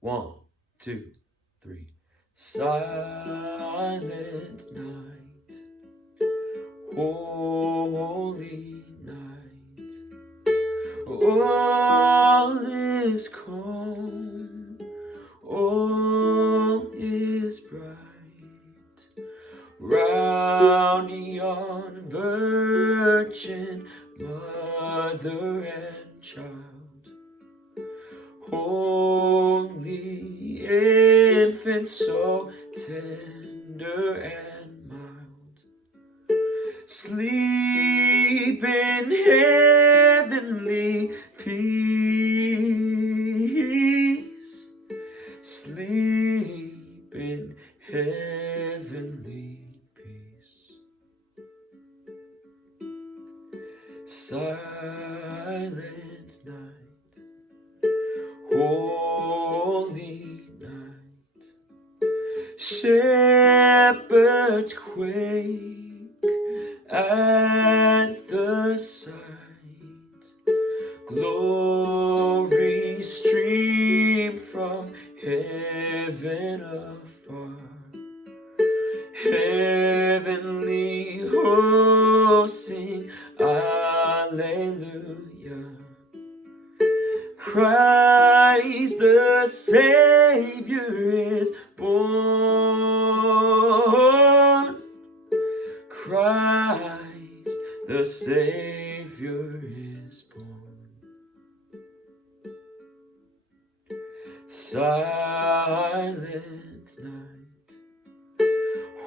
1, 2, 3. Silent night, holy night, all is calm, all is bright, round yon virgin mother and child, holy infant, so tender and mild, sleep in heavenly peace, sleep in heavenly peace. Silent night, holy night, shepherds quake at the sight, glory stream from heaven afar, heavenly hosts sing Alleluia. Christ the Savior is born. Christ the Savior is born. Silent night,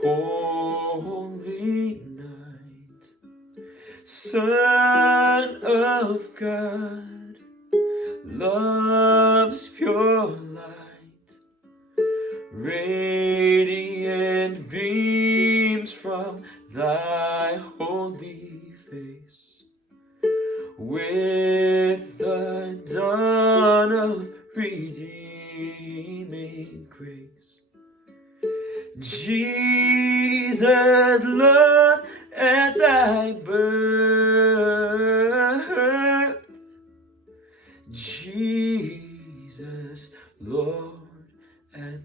holy night, Son of God, love's pure light, radiant beams from thy holy face, with the dawn of redeeming grace. Jesus, Lord, at thy birth, Jesus, Lord, at